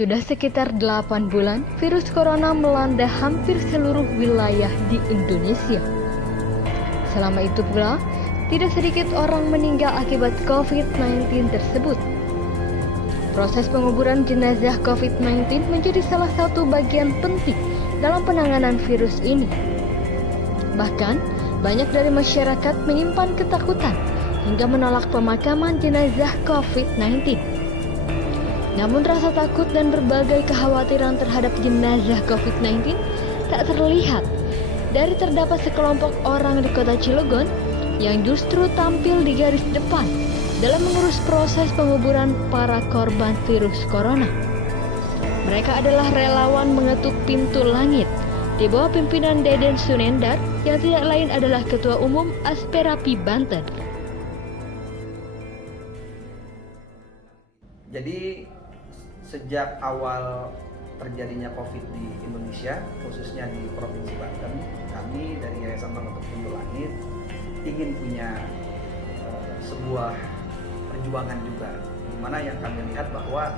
Sudah sekitar 8 bulan, virus corona melanda hampir seluruh wilayah di Indonesia. Selama itu pula, tidak sedikit orang meninggal akibat COVID-19 tersebut. Proses penguburan jenazah COVID-19 menjadi salah satu bagian penting dalam penanganan virus ini. Bahkan, banyak dari masyarakat menyimpan ketakutan hingga menolak pemakaman jenazah COVID-19. Namun rasa takut dan berbagai kekhawatiran terhadap jenazah COVID-19 tak terlihat dari terdapat sekelompok orang di kota Cilegon yang justru tampil di garis depan dalam mengurus proses penguburan para korban virus corona. Mereka adalah relawan mengetuk pintu langit di bawah pimpinan Deden Sunendar yang tidak lain adalah Ketua Umum Asperapi Banten. Jadi sejak awal terjadinya COVID di Indonesia, khususnya di Provinsi Banten, kami dari Yayasan Mengetuk Pintu Langit ingin punya sebuah perjuangan juga, di mana yang kami lihat bahwa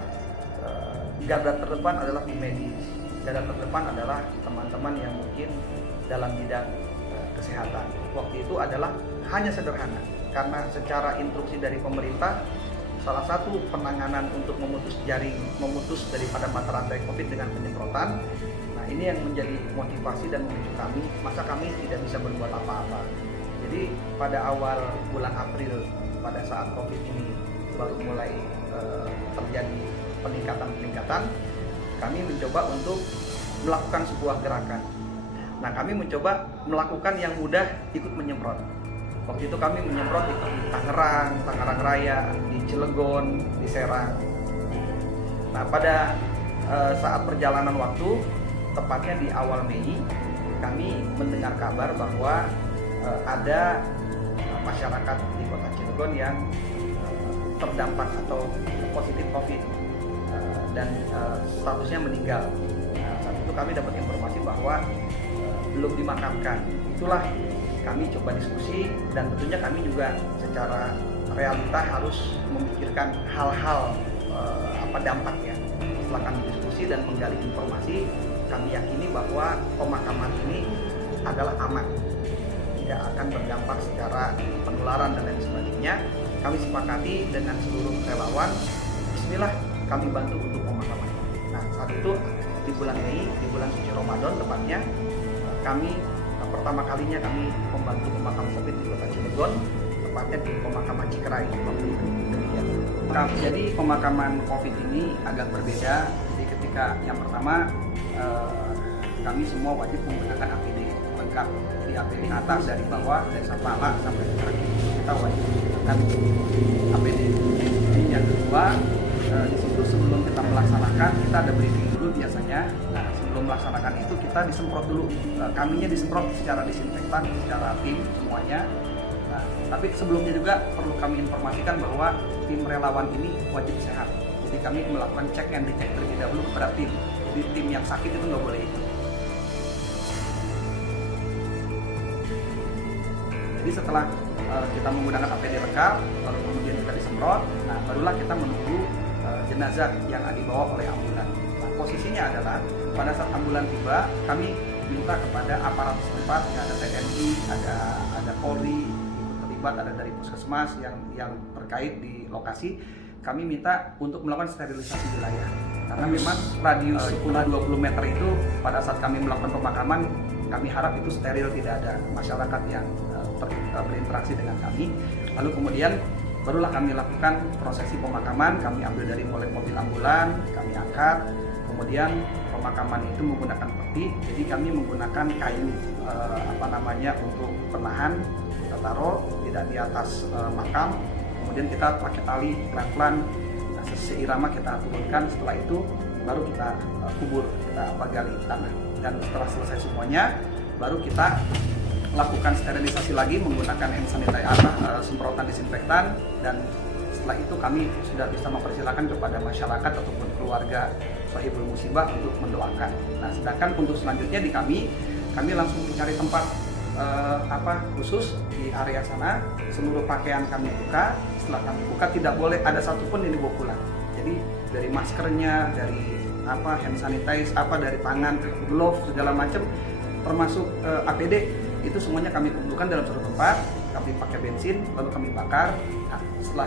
garda terdepan adalah tim medis, garda terdepan adalah teman-teman yang mungkin dalam bidang kesehatan. Waktu itu adalah hanya sederhana, karena secara instruksi dari pemerintah, salah satu penanganan untuk memutus daripada mata rantai COVID dengan penyemprotan. Nah, ini yang menjadi motivasi dan memicu kami, masa kami tidak bisa berbuat apa-apa. Jadi pada awal bulan April, pada saat COVID ini baru mulai terjadi peningkatan, kami mencoba untuk melakukan sebuah gerakan. Nah, kami mencoba melakukan yang mudah, ikut menyemprot. Waktu itu kami menyemprot di Tangerang Raya, di Cilegon, di Serang. Nah, pada saat perjalanan waktu, tepatnya di awal Mei, kami mendengar kabar bahwa ada masyarakat di kota Cilegon yang terdampak atau positif COVID dan statusnya meninggal. Nah, saat itu kami dapat informasi bahwa belum dimakamkan. Itulah kami coba diskusi, dan tentunya kami juga secara realita harus memikirkan hal-hal dampaknya. Setelah kami diskusi dan menggali informasi, kami yakini bahwa pemakaman ini adalah aman, tidak akan berdampak secara penularan dan lain sebagainya. Kami sepakati dengan seluruh relawan, bismillah kami bantu untuk pemakaman. Nah, saat itu di bulan Mei, di bulan suci Ramadan tepatnya, kami pertama kalinya kami membantu pemakaman COVID di kota Cilegon, tepatnya di pemakaman Cikerai waktu itu. Jadi pemakaman COVID ini agak berbeda. Jadi ketika yang pertama kami semua wajib menggunakan APD lengkap. Jadi APD atas dari bawah, dari kepala sampai ke kaki, kita wajib menggunakan APD. Jadi yang kedua, di situ sebelum kita melaksanakan, kita ada briefing dulu biasanya. Nah, sebelum melaksanakan itu kita disemprot dulu, kaminya disemprot secara disinfektan, secara tim semuanya. Nah, tapi sebelumnya juga perlu kami informasikan bahwa tim relawan ini wajib sehat. Jadi kami melakukan cek and dicek terlebih dahulu kepada tim. Jadi tim yang sakit itu nggak boleh ikut. Jadi setelah kita menggunakan APD lengkap, lalu kemudian kita disemprot, nah barulah kita menunggu jenazah yang dibawa oleh ambulan. Nah, posisinya adalah pada saat ambulan tiba, kami minta kepada aparat setempat, yang ada TNI, ada Polri, terlibat, ada dari puskesmas yang terkait di lokasi. Kami minta untuk melakukan sterilisasi wilayah, karena memang radius 10-20 meter itu pada saat kami melakukan pemakaman, kami harap itu steril, tidak ada masyarakat yang berinteraksi dengan kami. Lalu kemudian barulah kami lakukan prosesi pemakaman. Kami ambil dari mulai mobil ambulan, kami angkat, kemudian pemakaman itu menggunakan peti. Jadi kami menggunakan kayu untuk penahan, kita taruh tidak di atas makam. Kemudian kita pakai tali pelan-pelan, seirama kita turunkan. Setelah itu baru kita kubur, kita gali tanah. Dan setelah selesai semuanya, baru kita lakukan sterilisasi lagi menggunakan hand sanitizer, semprotan disinfektan, dan setelah itu kami sudah bisa mempersilahkan kepada masyarakat ataupun keluarga sahibul musibah untuk mendoakan. Nah, sedangkan untuk selanjutnya di kami langsung mencari tempat khusus di area sana. Seluruh pakaian kami buka. Setelah kami buka, tidak boleh ada satupun yang dibawa pulang. Jadi dari maskernya, dari hand sanitize, dari pangan, glove segala macam, termasuk APD, itu semuanya kami kumpulkan dalam satu tempat, kami pakai bensin, lalu kami bakar. Nah,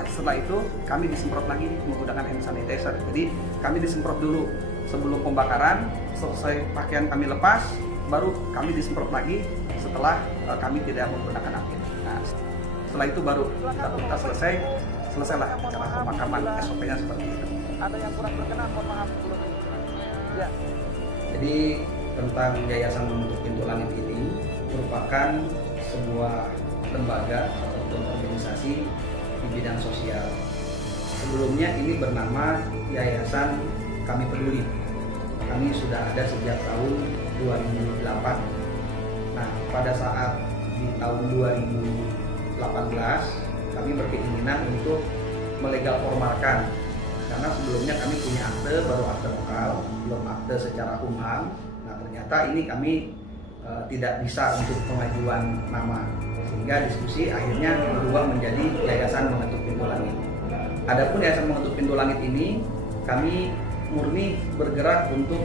setelah itu kami disemprot lagi menggunakan hand sanitizer. Jadi kami disemprot dulu sebelum pembakaran, selesai pakaian kami lepas, baru kami disemprot lagi setelah kami tidak menggunakan APD. Nah, setelah itu baru kita selesailah cara pemakaman. SOP-nya seperti itu. Ada yang kurang berkenan, mohon maaf. Ya. Jadi tentang Yayasan Mengetuk Pintu Langit ini merupakan sebuah lembaga ataupun organisasi di bidang sosial. Sebelumnya ini bernama Yayasan Kami Peduli. Kami sudah ada sejak tahun 2008. Nah, pada saat di tahun 2018 kami berkeinginan untuk melegal formalkan, karena sebelumnya kami punya akte, baru akte lokal, belum akte secara umum. Nah, ternyata ini kami tidak bisa untuk pengajuan nama, sehingga diskusi akhirnya berubah menjadi Yayasan Mengetuk Pintu Langit. Adapun Yayasan Mengetuk Pintu Langit ini kami murni bergerak untuk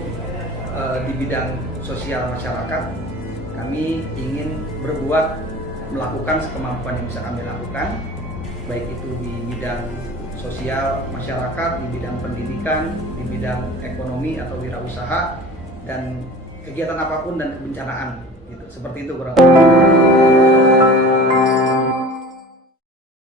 di bidang sosial masyarakat. Kami ingin melakukan sekemampuan yang bisa kami lakukan, baik itu di bidang sosial masyarakat, di bidang pendidikan, di bidang ekonomi atau wirausaha, dan kegiatan apapun dan kebencanaan gitu. Seperti itu kurang lebih.